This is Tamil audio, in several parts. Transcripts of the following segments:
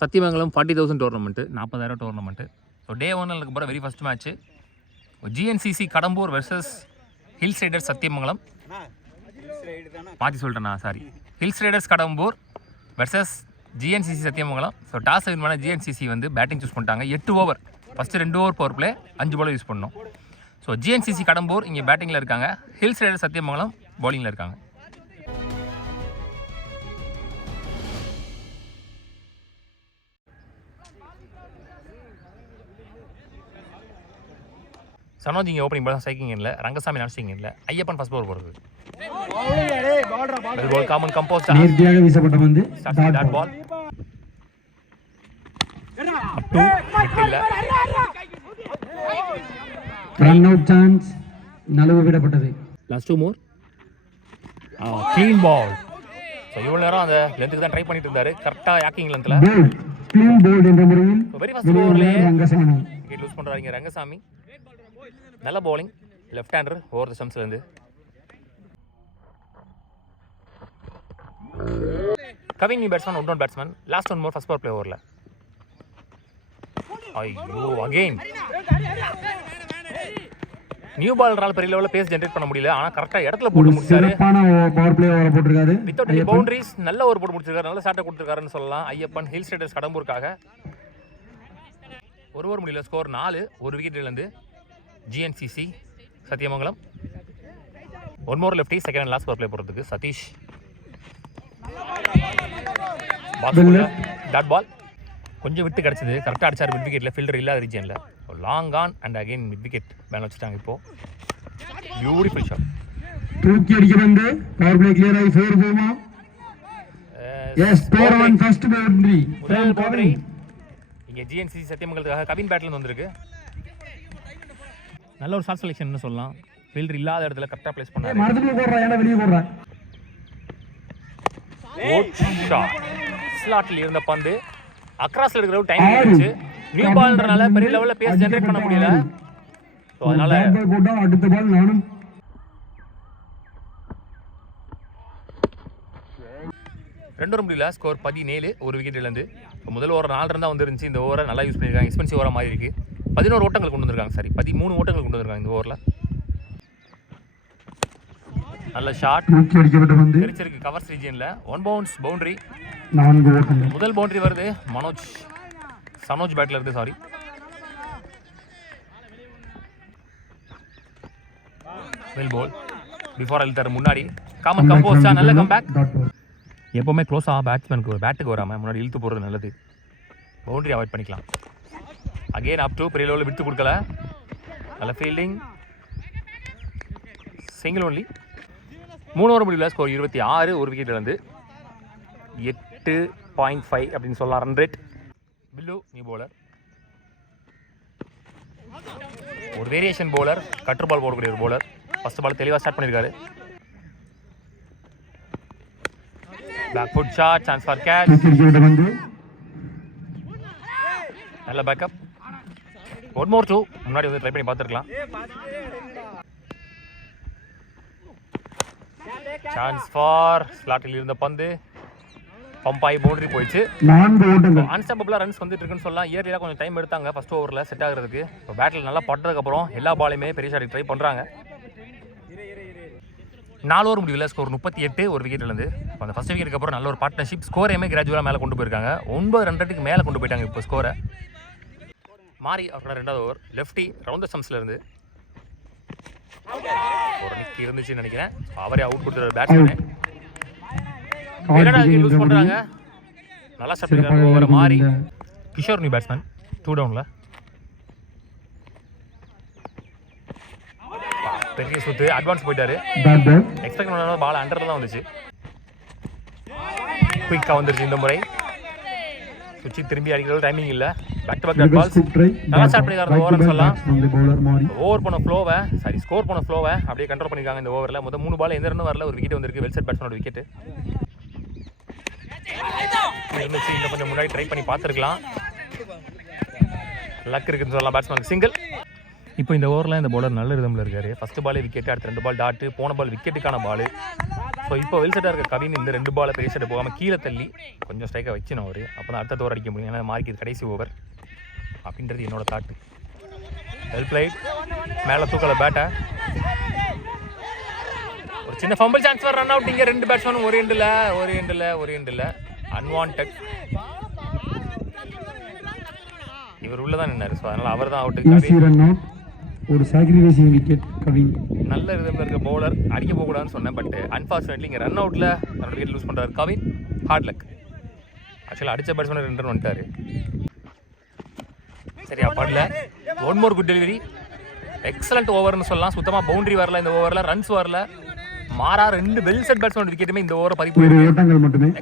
Sathyamangalam 40,000 tournament, 40,000 tournament. So day 1 அதுக்கப்புறம் very first match GNCC Kadambur versus hills riders Sathyamangalam. மாற்றி சொல்லிட்டேண்ணா, sorry. Hills riders Kadambur versus GNCC Sathyamangalam. So toss win பண்ண ஜிஎன்சிசி வந்து பேட்டிங் சூஸ் பண்ணிட்டாங்க. 8 over, first 2 over power play, 5 ball use பண்ணோம். ஸோ ஜிஎன்சிசி கடம்பூர் இங்கே பேட்டிங்கில் இருக்காங்க, ஹில்ஸ் ரைடர்ஸ் சத்தியமங்கலம் பவுலிங்கில் இருக்காங்க. சனோஜ் இங்கே ஓப்பனிங் பால் ஸ்ட்ரைக்கிங் இல்லை, ரங்கசாமி நான்ஸ்டிங் இல்லை, ஐயப்பன் ஃபர்ஸ்ட் ஓவர் போகிறது. பால் காமன் கம்போஸ் நேர்த்தியாக வீசப்பட்ட பந்து டாட் பால் அப் டு விட் இல்ல, ரன் அவுட் சான்ஸ் நழுவ விடப்பட்டது. லாஸ்ட் 2 மோர் க்ளீன் பால். ஸோ இவ்வளோ நேரம் அந்த லென்த்துக்கு தான் ட்ரை பண்ணிட்டு இருந்தாரு, கரெக்டாக யாக்கிங் லென்த்தில் க்ளீன் போல்ட் என்ற முறையில் வெரி ஃபர்ஸ்ட் ஓவர்லேயே ரங்கசாமி விக்கெட் லூஸ் பண்ணுறாங்க. ரங்கசாமி நல்ல bowling, left hander over the ஸ்டம்ப்ஸ்லேருந்து. Kavin new batsman, one down batsman, last 1 more first power play ஓவரில். ஐயோ அகெயின் நியூ பால்னால பெரிய லெவலில் பேஸ் ஜென்ரேட் பண்ண முடியல, ஆனால் கரெக்டாக இடத்துல போட்டு முடிச்சாரு. பவர் பிளே ஓவர் போட்டிருக்காரு, வித்தவுட் எனி பவுண்டரிஸ் நல்ல ஓவர் போட்டு முடிச்சிருக்காரு, நல்ல ஷாட்டை கொடுத்துருக்காருன்னு சொல்லலாம். ஐயப்பன் ஹில்ஸ் ரைடர்ஸ் கடம்பூருக்காக. ஒரு ஓவர் முடியல, ஸ்கோர் 4, ஒரு விக்கெட் இழந்து GNCC Sathyamangalam. 1 more lefty, second and last power play போகிறதுக்கு சதீஷ். டாட் பால் கொஞ்சம் விட்டு கிடச்சிது, கரெக்டாக அடிச்சார் மிட் விக்கெட்டில், ஃபீல்டர் இல்லாத ரீஜனில். Long on and again mid wicket பேன் வச்சுட்டாங்க. இப்போ பியூட்டிஃபுல் ஷாட், தூக்கி அடிக்க வந்து பவர் பிளே கிளியர் ஆகி 4 போமா. Yes, score on first boundary. முதல் பவுண்டரி இங்கே ஜிஎன்சிசி சத்தியமங்கலத்துக்காக கவின் பேட்லேருந்து வந்திருக்கு. நல்ல ஒரு ஷாட் செலெக்ஷன் சொல்லலாம், ஃபீல்டர் இல்லாத இடத்துல கரெக்டாக பிளேஸ் பண்ணாரு. மரத்துக்குள்ள போடுறான், ஏன்னா வெளியே போடுறான். ஸ்லாட்டில் இருந்த பந்து அக்ராஸ்ல இருக்கிற டைம் இருந்துச்சு. நியூ பால்ன்றனால பெரிய லெவலில் பேஸ் ஜென்ரேட் பண்ண முடியல. ஸோ அதனால அடுத்த பால் நானும் 2 ஓவர் முடியல, ஸ்கோர் 17, ஒரு விக்கெட் இழந்து. முதல் ஓவர் 4 ரன் தான் வந்துருந்துச்சு, இந்த ஓவரை நல்லா யூஸ் பண்ணியிருக்காங்க, எக்ஸ்பென்சிவ் ஓவராக மாதிரி இருக்கு. 11 ஓட்டங்கள் கொண்டு வந்திருக்காங்க, சாரி 13 ஓட்டங்கள் கொண்டு வந்திருக்காங்க இந்த ஓவரில். நல்ல ஷாட் தெரிச்சிருக்கு கவர்ஸ் ரீஜியனில். 1 பவுன்ஸ் பவுண்டரி, 4 ஓட்டங்கள். முதல் பவுண்டரி வருது சனோஜ் பேட்டில் இருந்து, சாரி. வெல் பால் பிஃபோர் அழுத்தார் முன்னாடி, காமன் கம்போஸ்டா நல்ல கம்பேக். எப்போவுமே க்ளோஸாக பேட்ஸ்மேனுக்கு பேட்டுக்கு வராமல் முன்னாடி இழுத்து போகிறது நல்லது, பவுண்டரி அவாய்ட் பண்ணிக்கலாம். அகெயின் அப் டு பெரிய லெவலில் விட்டு கொடுக்கல, நல்ல ஃபீல்டிங், சிங்கிள் ஒன்லி. 3 ஓவர் முடியல, ஸ்கோர் 26, ஒரு விக்கெட் இழந்து 8.5 அப்படின்னு சொல்லலாம் ரன் ரேட். பில்லு நியூ பவுலர், ஒரு வேரியேஷன் பவுலர், கட்டர் பால் போடக்கூடிய ஒரு பவுலர். ஃபர்ஸ்ட் பால் தெளிவாக ஸ்டார்ட் பண்ணியிருக்காரு. Back foot shot, chance for catch, நல்ல பேக்கப். 1 மோர் 2, முன்னாடி வந்து ட்ரை பண்ணி பார்த்துருக்கலாம். சான்ஸ் ஃபார் ஸ்லாட்டில் இருந்த பந்து பம்பாய் பவுண்டரி போயிடுச்சு. 4 ஓட்டங்கள். அன்ஸ்டாப்பபிளாக ரன்ஸ் வந்துட்டு இருக்குன்னு சொல்லலாம். இயர்லியாக கொஞ்சம் டைம் எடுத்தாங்க ஃபர்ஸ்ட் ஓவரில் செட் ஆகிறதுக்கு. இப்போ பேட்டில் நல்லா பட்டதுக்கப்புறம் எல்லா பாலுமே பெரிய ஷாட்டுக்கு ட்ரை பண்ணுறாங்க. 4 ஓவர் முடியல, ஸ்கோர் 38, ஒரு விக்கெட் இழந்து. அந்த ஃபர்ஸ்ட் விக்கெட்டுக்கு அப்புறம் நல்ல ஒரு பார்ட்னர்ஷிப், ஸ்கோரையுமே கிராஜுவலாக மேலே கொண்டு போயிருக்காங்க. 9 ரன் ரேட்டுக்கு மேலே கொண்டு போயிட்டாங்க இப்போ ஸ்கோரை. மாறி அவரோட 2வது ஓவர் லெஃப்டி ரவுண்ட் ஸ்டம்ப்ஸ்ல இருந்து ஒரு நிக் இருந்துச்சுன்னு நினைக்கிறேன், அவரே அவுட் கொடுத்துருவாரு பேட்ஸ்மேனு. யூஸ் பண்ணுறாங்க, நல்லா ஸ்டார்ட் பண்ணிருக்காங்க ஓவரை. மாறி கிஷோர் நியூ பேட்ஸ்மேன், 2 டவுனில். பெரிய சுத்து, அட்வான்ஸ் போயிட்டாரு. எக்ஸ்பெக்ட் பண்ண பால் அண்டர் தான் வந்துச்சு, குயிக்காக வந்துருச்சு இந்த முறை. சுற்றி திரும்பி அடிக்கிறது டைமிங் இல்லை. Back to back dot balls, நல்லா ஸ்டார்ட் பண்ணிருக்காரு ஓவர்னு சொல்லலாம். ஓவர் பண்ண ஃப்ளோவை, சாரி ஸ்கோர் பண்ண ஃப்ளோவை அப்படியே கண்ட்ரோல் பண்ணியிருக்காங்க இந்த ஓவரில். முதல் 3 பால் எந்த ரன்னும் வரல, ஒரு விக்கெட் வந்திருக்கு. வெல் செட் பேட்ஸ்மேனோட விக்கெட் இருந்துச்சு, இன்னும் கொஞ்சம் முன்னாடி ட்ரை பண்ணி பார்த்துருக்கலாம். லக் இருக்குன்னு சொல்லலாம் பேட்ஸ்மேன். சிங்கிள். இப்போ இந்த ஓவரில் இந்த பவுலர் நல்ல ரிதமில் இருக்காரு. ஃபர்ஸ்ட் பாலே விக்கெட், அடுத்த 2 பால் டாட்டு, போன பால் விக்கெட்டுக்கான பால். ஸோ ஸோ இப்போ வெல் செட்டாக இருக்க கவின் இந்த 2 பாலை பெரிய செட்டை போகாமல் கீழே தள்ளி கொஞ்சம் ஸ்ட்ரைக்காக வச்சுனோம் அவர். அப்போ தான் அடுத்த ஓவர் அடிக்க முடியும், ஏன்னா மார்க்கு கடைசி ஓவர் அப்படின்றது என்னோட தாட்டு. வெல் பிளேட், மேலே தூக்கலை பேட்டை. ஒரு சின்ன ஃபம்பிள் சான்ஸ் வர ரன் அவுட். இங்கே 2 பேட்ஸ்மேன் ஒரு எண்டில் அன்வான்ட். இவர் உள்ள தான் நின்னாரு, ஸோ அதனால் அவர் தான் அவுட்டு. ஒரு சாக்ரிஃபைசிங் விக்கெட் கவின். நல்ல ரிதமில் இருக்க பவுலர், அடிக்க போகக்கூடாதுன்னு சொன்னேன், பட் அன்ஃபார்ச்சுனேட்லி இங்கே ரன் அவுட்டில் தன்னோட விக்கெட் லூஸ் பண்ணுறாரு கவின். Hard luck. ஆக்சுவலாக அடித்த பேட்ஸ்மேன் 2 ரன் வந்துட்டார். சரியா படல. One more good delivery. Excellent ஓவர்னு சொல்லலாம். சுத்தமாக பவுண்டரி வரல இந்த ஓவரில், ரன்ஸ் வரல. மாறா 2 வெல் செட் பேட்ஸ்மேன் விக்கெட்டுமே இந்த ஓவரை பதிப்பு.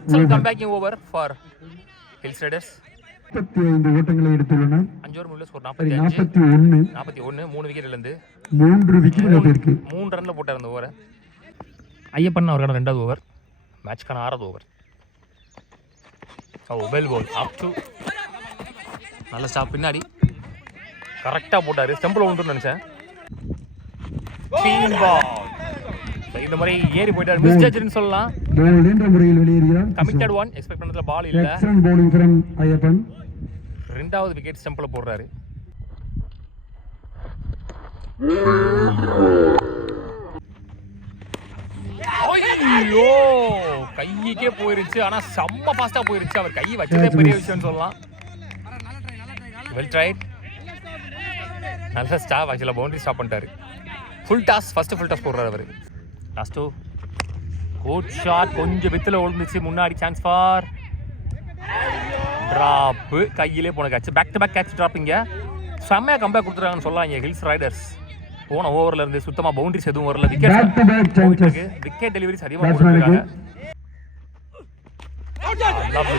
Excellent comebacking over for hills riders. 35 ஓட்டங்களை எடுத்துள்ளனர். 5 ஓவர் முடியல, ஸ்கோர் 41. 3 விக்கெட்ல இருந்து 3 விக்கெட் இருக்கு. 3 ரன்ல போட்டார் அந்த ஓவரை. ஐயப்பன் அவரோட 2வது ஓவர், மேட்ச்க்கான 6வது over. Well ball up to நல்ல ஸ்டாப் பின்னாடி கரெக்டாக போட்டார். ஸ்டம்பில் ஒன்று நினச்சேன். இந்த மாதிரி ஏறி போயிட்டார். மிஸ் ஜட்ஜ்னு சொல்லலாம். முறையில் வெளியேறுகிறார். Committed one. எக்ஸ்பெக்ட் பண்ணதுல பால் இல்ல. Excellent bowling from Ayyappan. 2வது விக்கெட் ஸ்டம்பில் போடுறாரு. ஐயோ கைக்கே போயிருச்சு, ஆனா செம்ம ஃபாஸ்டா போயிருச்சு. அவர் கை வச்சதே பெரிய விஷயம்னு சொல்லலாம். Well tried. நல்ல ஸ்டாப். ஆக்சுவலாக பவுண்டரி ஸ்டாப் பண்ணிட்டாரு. Full toss, first full toss போடுறாரு அவர். லாஸ்ட்டு குட் ஷாட், கொஞ்சம் வித்தில் விழுந்துச்சு. முன்னாடி சான்ஸ் ஃபார் ட்ராப்பு. கையிலே போன catch, back to back catch ட்ராப்பிங்க. செம்மையாக கம்பேக் கொடுத்துருக்காங்கன்னு சொல்லலாம் இங்கே ஹில்ஸ் ரைடர்ஸ். போன ஓவரில் இருந்து சுத்தமாக பவுண்டரிஸ் எதுவும் வரல. விக்கெட் டெலிவரிஸ் அதிகமாக கொடுத்துருக்காங்க.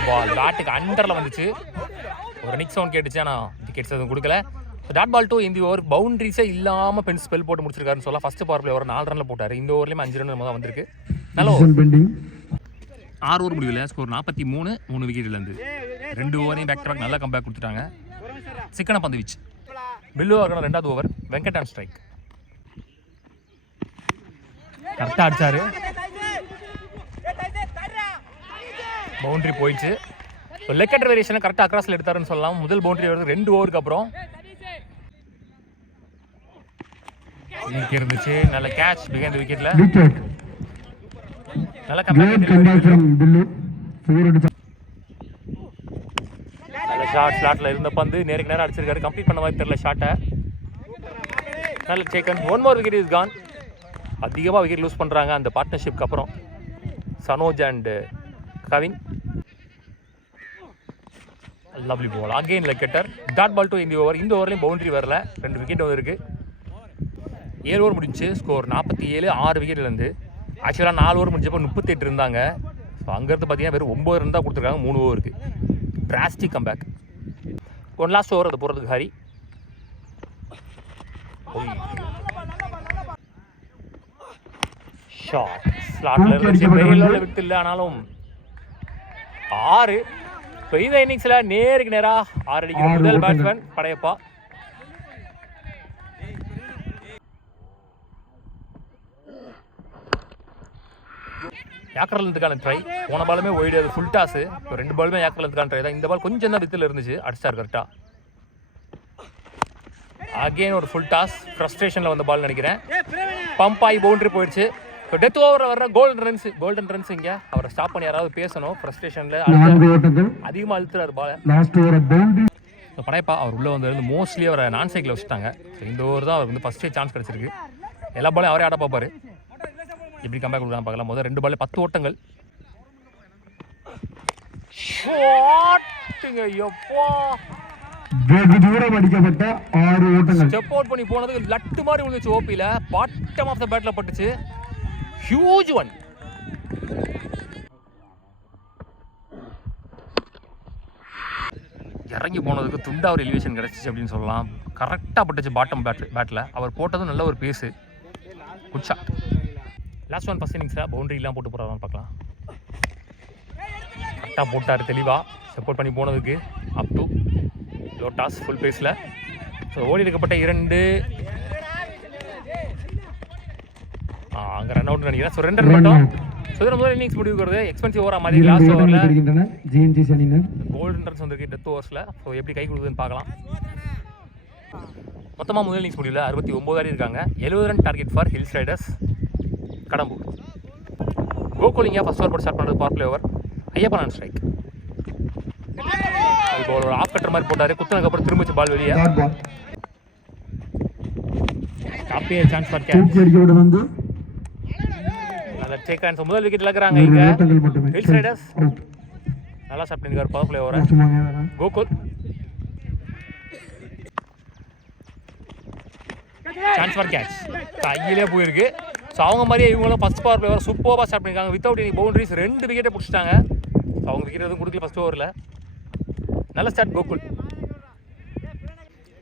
பால் பேட்டுக்கு அண்டரில் வந்துச்சு. ஒரு நிக் சவுண்ட் கேட்டுச்சு, ஆனால் விக்கெட்ஸ் எதுவும் கொடுக்கல. டாட் பால் 2 இந்த ஓவர் பவுண்டரிஸே இல்லாமல் பென் ஸ்பெல் போட்டு முடிச்சிருக்காருன்னு சொல்லலாம். ஃபர்ஸ்ட் பவர் பிளே ஒரு 4 ரன்ல போட்டார். இந்த ஓவர்லேயும் 5 ரன் தான் வந்திருக்கு. நல்ல 6 ஓவர் முடிவில் ஸ்கோர் 43. 3 விக்கெட்லேருந்து 2 ஓவரையும் பேக் டு பேக் நல்லா கம்பேக் கொடுத்துட்டாங்க. சிக்கன பந்து வீச்சு. பில்லு ஆகணும் 2வது ஓவர். Venkat on strike. கரெக்டாக அடிச்சாரு. பவுண்டரி போயிடுச்சு. லெக் கட்டர் வேரியேஷனை கரெக்டாக அக்ராஸில் எடுத்தாருன்னு சொல்லலாம். முதல் பவுண்டரி வருது 2 ஓவருக்கு அப்புறம். இன்னைக்கு இருந்துச்சு நல்ல கேட்ச் பிகைண்ட் விக்கெட்ல. நல்ல கம்பேக். நல்ல ஷாட். ஸ்லாட்ல இருந்த பந்து நேருக்கு நேரம் அடிச்சிருக்காரு. கம்ப்ளீட் பண்ண மாதிரி தெரியல ஷாட்டை. நல்ல taken. 1 more wicket is gone. அதிகமாக விக்கெட் லூஸ் பண்ணுறாங்க அந்த பார்ட்னர்ஷிப்க்கு அப்புறம் Sanoj and Kavin. Lovely ball again leg cutter. Dot ball 2 இந்த ஓவர். இந்த ஓவர்லேயும் பவுண்டரி வரல. 2 விக்கெட் வந்திருக்கு. 7 ஓவர் முடிஞ்சு ஸ்கோர் 47. 6 விக்கெட்லேருந்து. ஆக்சுவலாக 4 ஓவர் முடிஞ்சப்போ 38 இருந்தாங்க. ஸோ அங்கேருந்து பார்த்தீங்கன்னா வெறும் 9 ரன் தான் கொடுத்துருக்காங்க 3 ஓவருக்கு. Drastic comeback. One last over அது போகிறதுக்கு ஹரி. ஷாட் ஸ்லாட்ல இருந்துச்சு. பெரிய லெவலில் விட்டு இல்லை, ஆனாலும் 6. ஸோ இந்த இன்னிங்ஸில் நேருக்கு நேராக 6 அடிக்கிற முதல் பேட்ஸ்மேன் படையப்பா. யாக்கர்லந்துக்கான ட்ரை. போன பாலுமே ஒய்டு, அது ஃபுல் டாஸு. இப்போ 2 பாலுமே யாக்கர்லந்துக்கான ட்ரை தான். இந்த பால் கொஞ்சம் தான் வித்தில் இருந்துச்சு, அடிச்சார் கரெக்டாக. அகெயின் ஒரு ஃபுல் டாஸ். ஃப்ரஸ்ட்ரேஷனில் வந்த பால் நினைக்கிறேன். பம்ப் ஆகி பவுண்டரி போயிடுச்சு. இப்போ டெத் ஓவர் வர்ற கோல்டன் ரன்ஸ் இங்கே அவரை ஸ்டாப் பண்ணி யாராவது பேசணும். ஃப்ரஸ்ட்ரேஷனில் அதிகமாக அழுத்துறாரு பால். இப்போ படையப்பா அவர் உள்ளே வந்து மோஸ்ட்லி அவரை நான் சைக்கிள் வச்சுட்டாங்க. ஸோ இந்த ஓவர் தான் அவருக்கு வந்து ஃபஸ்ட்டே சான்ஸ் கிடச்சிருக்கு. எல்லா பாலையும் அவரே ஆட பார்ப்பாரு. எப்படி கம்பேக் கொடுக்கலாம் பார்க்கலாம். முதல் 2 பால்ல 10 ஓட்டங்கள். அடிக்கப்பட்ட 6 ஓட்டங்கள். ஸ்டெப் அவுட் பண்ணி போனதுக்கு லட்டு மாதிரி விழுந்துச்சு. ஓபியில் பாட்டம் ஆஃப் த பேட்ல பட்டுச்சு. Huge one. இறங்கி போனதுக்கு துண்டா ஒரு எலிவேஷன் கிடச்சிச்சு அப்படின்னு சொல்லலாம். கரெக்டாக பட்டுச்சு பாட்டம் பேட்டில். அவர் போட்டதும் நல்ல ஒரு pace. Good shot. Last one first இன்னிங்ஸில் பவுண்டரி இல்லாமல் போட்டு போகிறாரான்னு பார்க்கலாம். கரெக்டாக போட்டார் தெளிவாக. சப்போர்ட் பண்ணி போனதுக்கு up to low toss full பேஸில். ஸோ ஓடி எடுக்கப்பட்ட 2 அங்கே ரன் அவுட் நினைக்கிறேன். ஸோ 2 ரன் மட்டும். ஸோ இதில் முதல் இன்னிங்ஸ் முடிவுக்கு வருது. எக்ஸ்பென்சிவ் ஓவராக மாதிரி 2 லாஸ்ட் ஓட்டங்கள் ஓவரில் பெறுகின்றன ஜிஎன்சிசி அணியினர். கோல்டன் ரன்ஸ் வந்திருக்கு டெத் ஓவர்ஸில். ஸோ எப்படி கை கொடுக்குதுன்னு பார்க்கலாம். மொத்தமாக முதல் இன்னிங்ஸ் முடிவில் 69 ஆடி இருக்காங்க. 70 run target for hills riders Kadambur. கோகுலிங்க ஃபர்ஸ்ட் ஓவர் போட்டு ஸ்டார்ட் பண்ணுறது power play over. Ayyappan on strike. இப்போ ஒரு ஆஃப் கட்டர் மாதிரி போட்டார். குத்துனதுக்கப்புறம் திரும்பிச்சு பால் வெளியே. டாட் பால் காப்பியே சான்ஸ் ஃபார் கேட்ச். தூக்கி அடிக்கப்பட்டு வந்து நல்ல டேக் ஆன்ஸ். முதல் விக்கெட் இழக்கிறாங்க 2 இங்கே ஓட்டங்கள் மட்டுமே. Hills Riders. அவுட். நல்லா ஸ்டார்ட் பண்ணிருக்காரு பவர் பிளே ஓவரை மோசமாக கோகுல். சான்ஸ் ஃபார் கேட்ச் கையிலே போயிருக்கு. ஸோ அவங்க மாதிரியே இவங்களும் ஃபஸ்ட் பவர் பிளே ஓவர் சூப்பராக ஸ்டார்ட் பண்ணியிருக்காங்க. வித்தவுட் எனி பவுண்டரிஸ் 2 விக்கெட்டை பிடிச்சிட்டாங்க. அவங்க விக்கெட் எதுவும் கொடுக்கல ஃபஸ்ட் ஓவரில். நல்ல ஸ்டார்ட் கோகுல்.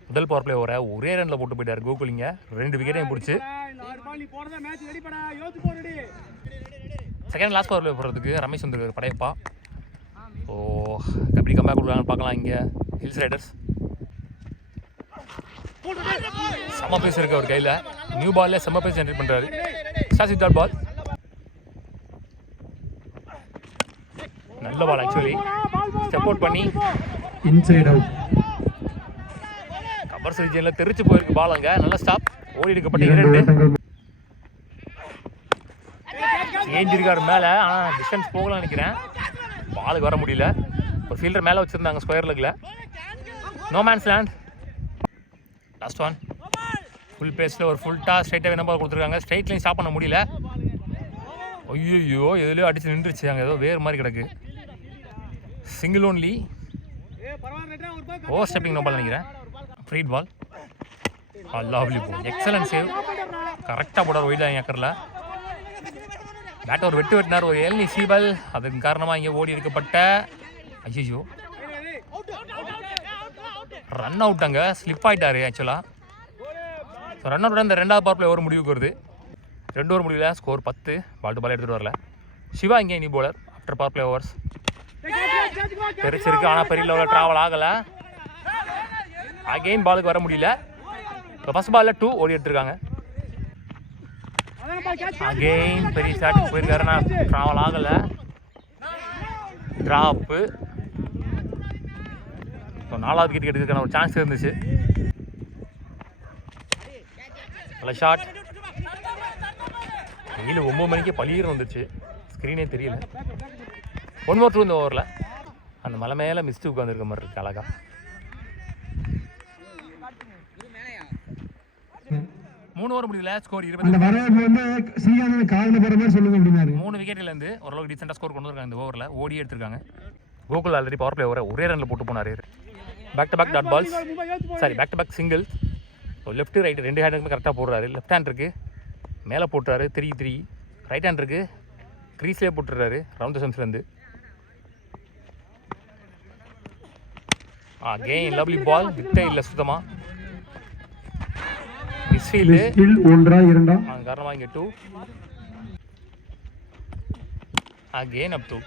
முதல் பவர் பிளே ஓவரை ஒரே ரனில் போட்டு போயிட்டார் கோகுலிங்க. 2 விக்கெட்டையும் பிடிச்சி செகண்ட் லாஸ்ட் பவர் பிளே போடுறதுக்கு ரமேஷ் வந்துருக்காரு படையப்பா. ஸோ எப்படி கம்பேக் கொடுக்குறாங்கன்னு பார்க்கலாம். இங்கே ஹில்ஸ் ரைடர்ஸ் செம்ம பேஸ் இருக்கு அவர் கையில். நியூ பால்ல செம்ம பேஸ் ஜென்ரேட் பண்ணுறாரு. ஸ்டார்ட் வித் பால். நல்ல பால் ஆக்சுவலி. ஸ்டெப் அவுட் பண்ணி இன்சைட் அவுட். கவர் ரீஜனில் தெரிச்சு போயிருக்கு பால். அங்கே நல்ல ஸ்டாப். ஓடி எடுக்கப்பட்ட 2 2 ஓட்டங்கள் ஏஞ்சிருக்காரு மேலே. ஆனால் டிஸ்டன்ஸ் போகலாம்னு நினைக்கிறேன். பாலுக்கு வர முடியல. ஒரு ஃபீல்டர் மேலே வச்சுருந்தாங்க ஸ்கொயர் லெக்கில். No man's land. Last one. Full பேஸில் ஒரு ஃபுல் டாஸ் ஸ்ட்ரைட்டாக என்ன பால் கொடுத்துருக்காங்க. ஸ்ட்ரைட்லையும் ஸ்டாப் பண்ண முடியல. ஐயோ எதுலையோ அடிச்சு நின்றுச்சு. அங்கே ஏதோ வேறு மாதிரி கிடக்கு. Single only. Over stepping no ball நினைக்கிறேன். Free ball. Lovely ball. Excellent save. கரெக்டாக போட ஒயிட் தான் ஏக்கரில். பேட் ஒரு வெட்டினார். ஒரு ஏழ்னி சீபல். அதுக்கு காரணமாக இங்கே ஓடி எடுக்கப்பட்ட ஐயோ ரன் அவுட். அங்கே ஸ்லிப் ஆகிட்டாரு ஆக்சுவலாக. ஸோ ரன் அவுட் இந்த 2வது பவர் பிளே ஓவர் முடிவுக்கு வருது. 2 ஓவர் முடியல. ஸ்கோர் 10. பால் டு பால் எடுத்துகிட்டு வரல. சிவா இங்கே இனி bowler after power play overs. தெரிச்சிருக்கு ஆனால் பெரிய லெவலில் ட்ராவல் ஆகலை. அகெயின் பாலுக்கு வர முடியல. இப்போ ஃபர்ஸ்ட் பாலில் 2 ஓடி எடுத்துருக்காங்க. அகெயின் பெரிய ஸ்டார்டிங் போயிருக்காரு. ஆனால் ட்ராவல் ஆகலை. ட்ராப்பு. ஸோ 4வது விக்கெட் எடுக்கிறதுக்கான ஒரு சான்ஸ் இருந்துச்சு. நல்ல ஷாட். வெயில் 9 மணிக்கு பளிர் வந்துச்சு. ஸ்க்ரீனே தெரியல. 1 more 2 இந்த ஓவரில். அந்த மலை மேலே மிஸ்ட்டு உட்காந்துருக்க மாதிரி இருக்கு அழகா. மூணு ஓவர் முடியல. ஸ்கோர் 20. அந்த வரவேற்பு வந்து ஸ்ரீகாந்த் காலில் போகிற மாதிரி சொல்லுங்க அப்படின்னாரு. 3 விக்கெட்லேருந்து ஓரளவுக்கு டீசெண்டாக ஸ்கோர் கொண்டு வந்திருக்காங்க இந்த ஓவரில். ஓடி எடுத்திருக்காங்க. கோகுல் ஆல்ரெடி பவர் பிளே ஓவரை ஒரே ரனில் போட்டு போனார். Back to back dot balls. Sorry back to back single. So left right 2 ஹேண்டுக்குமே கரெக்டாக போடுறாரு. லெஃப்ட் ஹேண்ட் இருக்குது மேலே போட்டுறாரு 3-3. ரைட் ஹேண்ட் இருக்குது க்ரீஸ்லேயே போட்டுறாரு ரவுண்ட் த செம்ஸ்லேருந்து. Again lovely ball. விட்டே இல்லை சுத்தமாக. மிஸ்ஃபீல்டு. 1-2. அது காரணமாக இங்கே 2. Again up 2.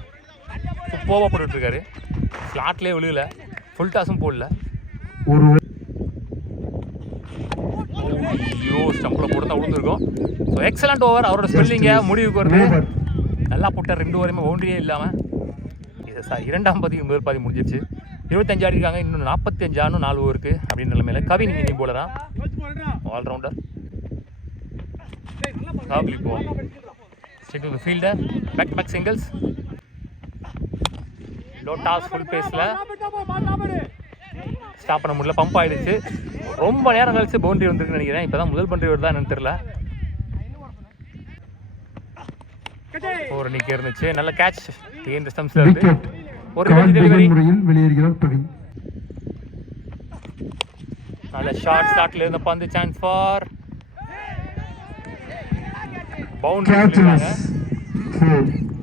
சூப்பராக போட்டுட்ருக்காரு. ஸ்லாட்லேயே விழுகல. ஃபுல் டாஸும் போடல. ஐயோ ஸ்டம்பில் போட்டு தான் விழுந்துருக்கும். So excellent over. அவரோட ஸ்பெல்லிங்க முடிவுக்கு வருது. நல்லா போட்டார். 2 ஓவரையுமே பவுண்டரியே இல்லாமல். இது சார் 2ஆம் பாதி முதல் பாதி முடிஞ்சிருச்சு. 25 ஆடி இருக்காங்க. இன்னும் 45 ஆனும் 4 ஓவருக்கு அப்படின்னு நிலைமையில கவின் இனி போலரா all rounder. Lovely ball. Straight to the fielder. Back to back singles. Low toss full பேஸில் ஸ்டாப் பண்ண முடியல. பம்ப் ஆகிடுச்சு. ரொம்ப நேரம் கழிச்சு பவுண்டரி வந்துருக்குன்னு நினைக்கிறேன். இப்போ தான் முதல் பவுண்டரி வருதா என்னன்னு தெரியல. ஒரு நிக்க இருந்துச்சு. நல்ல கேட்ச். இந்த ஸ்டம்ப்ஸ்ல இருந்து ஒரு டெலிவரி வெளியேறுகிறார் பிரவீன். நல்ல ஷார்ட் ஸ்டார்ட்ல இருந்த பந்து. Chance for boundary.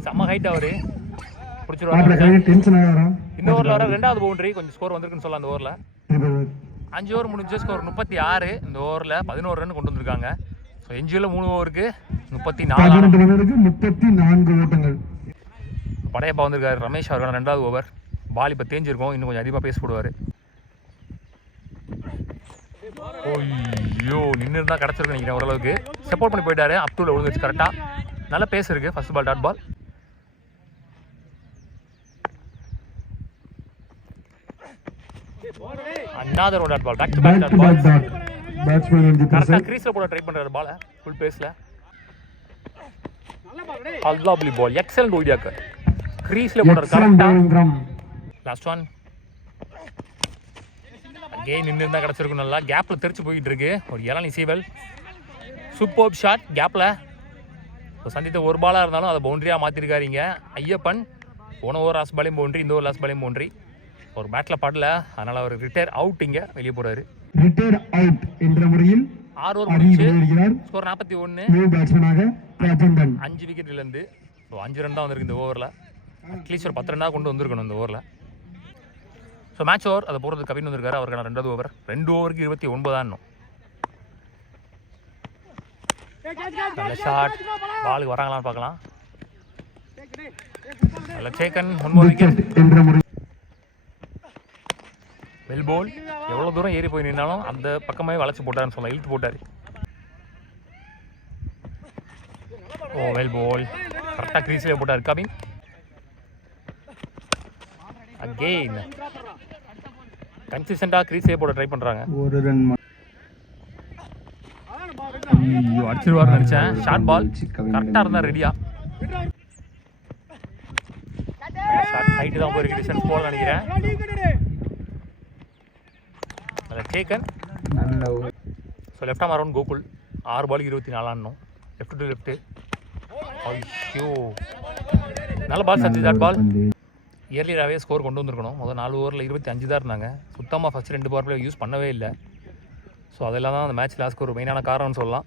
செம்ம ஹைட் அவரு பிடிச்சிருவாங்க. இந்த ஓவரில் வர 2வது பவுண்டரி. கொஞ்சம் ஸ்கோர் வந்திருக்குன்னு சொல்லலாம் அந்த ஓவரில். 5 ஓவர் முடிஞ்ச ஸ்கோர் 36. இந்த ஓவரில் 11 ரன் கொண்டு வந்திருக்காங்க. ஸோ எஞ்சியில் 3 ஓவருக்கு 34 ஓட்டங்கள். படையப்பா வந்திருக்காரு ரமேஷ் அவர்கள் 2வது ஓவர். பால் இப்போ தேஞ்சிருக்கும். இன்னும் கொஞ்சம் அதிகமாக பேச போடுவார். ஐயோ நின்று இருந்தால் கிடச்சிருக்கு நினைக்கிறேன் ஓரளவுக்கு. சப்போர்ட் பண்ணி போயிட்டாரு. அப் டூவில் விழுந்துச்சு கரெக்டாக. நல்ல பேஸ் இருக்குது. First ball dot ball. another one dot ball, back to Back back to dot back balls. dot. Batsman in the கரெக்டாக pressure. க்ரீஸில் போட ட்ரை பண்ணுறாரு பாலை ஃபுல் பேஸில். அல்லாப்லி பால், எக்ஸலண்ட் ஓடியாக்கு க்ரீஸில் போடுற Excellent கரெக்டாக. bowling from last one again நின்று இருந்தால் கிடச்சிருக்கும். நல்லா கேப்பில் தெரிச்சு போயிட்டு இருக்கு ஒரு இளநீ சீவல். சூப்பர் ஷாட் கேப்பில். இப்போ சந்தித்த ஒரு பாலாக இருந்தாலும் அதை பவுண்டரியாக மாற்றிருக்காருங்க ஐயப்பன். போன ஓவர் லாஸ்ட் பாலையும் பவுண்டரி, இந்த ஓவர் லாஸ்ட் பாலையும் பவுண்டரி. ஒரு பேட்டில் பாடல, அதனால் அவர் ரிட்டையர் அவுட். இங்கே வெளியே போகிறாரு. ரிட்டையர் அவுட் என்ற முறையில் 6 ஓவர் முடிச்சு வெளியேறுகிறார். ஸ்கோர் 41. நியூ பேட்ஸ்மேனாக ராஜேந்திரன். 5 விக்கெட்லேருந்து 5 ரன் தான் வந்திருக்கு இந்த ஓவரில். அட்லீஸ்ட் ஒரு 10 ரன்னாக கொண்டு வந்திருக்கணும் இந்த ஓவரில். ஸோ மேட்ச் ஓவர் அதை போகிறதுக்கு கவின் வந்திருக்காரு. அவருக்கான 2வது ஓவர். 2 ஓவருக்கு 29 தான் இன்னும். நல்ல ஷாட். பாலுக்கு வராங்களான்னு பார்க்கலாம். நல்ல சேக்கன். 1 விக்கெட் என்ற முறை வெல் போல். எவ்வளோ தூரம் ஏறி போய் நின்னாலும் அந்த பக்கமே வளைச்சி போட்டாருன்னு சொல்லலாம், இழுத்து போட்டார். ஓ வெல் போல், கரெக்டாக க்ரீஸ்லேயே போட்டார் கவின். அகெயின் கன்சிஸ்டண்டாக க்ரீஸ்லேயே போட ட்ரை பண்ணுறாங்க. ஒரு ரன் ஐயோ அடிச்சிருவார்னு நினச்சேன். ஷார்ட் பால் கரெக்டாக இருந்தால் ரெடியா. ஷார்ட் ஹைட்டு தான் போயிருக்கு, டிஸ்டன்ஸ் போல் நினைக்கிறேன். அதில் taken. So left arm around Gokul. 6 பாலுக்கு 24 ஆடணும். Left to left. ஐயோ நல்ல பால் சர்ஜி. தட் பால் இயர்லியராகவே ஸ்கோர் கொண்டு வந்திருக்கணும். முதல் 4 ஓவரில் 25 தான் இருந்தாங்க. சுத்தமாக ஃபஸ்ட்டு 2 பவர் பிளே யூஸ் பண்ணவே இல்லை. ஸோ அதெல்லாம் தான் அந்த மேட்ச் லாஸ்ட்க்கு ஒரு மெயினான காரணம்னு சொல்லலாம்.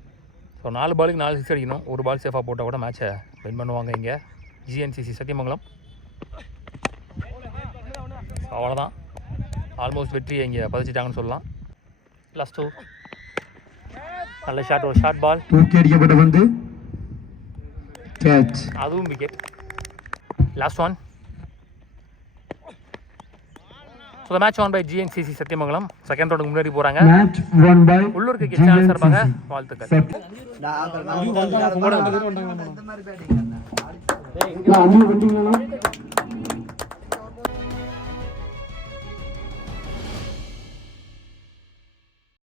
ஸோ 4 பாலுக்கு 4 சிக்ஸ் அடிக்கணும். ஒரு பால் சேஃபாக போட்டால் கூட மேட்சை வின் பண்ணுவாங்க இங்கே ஜிஎன்சிசி சத்தியமங்கலம். ஸோ அவ்வளோதான், ஆல்மோஸ்ட் வெற்றியை இங்கே பதிச்சிட்டாங்கன்னு சொல்லலாம். லாஸ்ட் 2 நல்ல ஷாட். ஒரு ஷார்ட் பால் தூக்கி அடிக்கப்பட்ட வந்து கேட்ச். அதுவும் wicket. Last one. So the match won by GNCC Sathyamangalam. Second ரவுண்டுக்கு முன்னாடி போகிறாங்க. மேட்ச் ஒன் பை உள்ளூர் கிரிக்கெட் சேனல் சார்பாக வாழ்த்துக்கள். சத்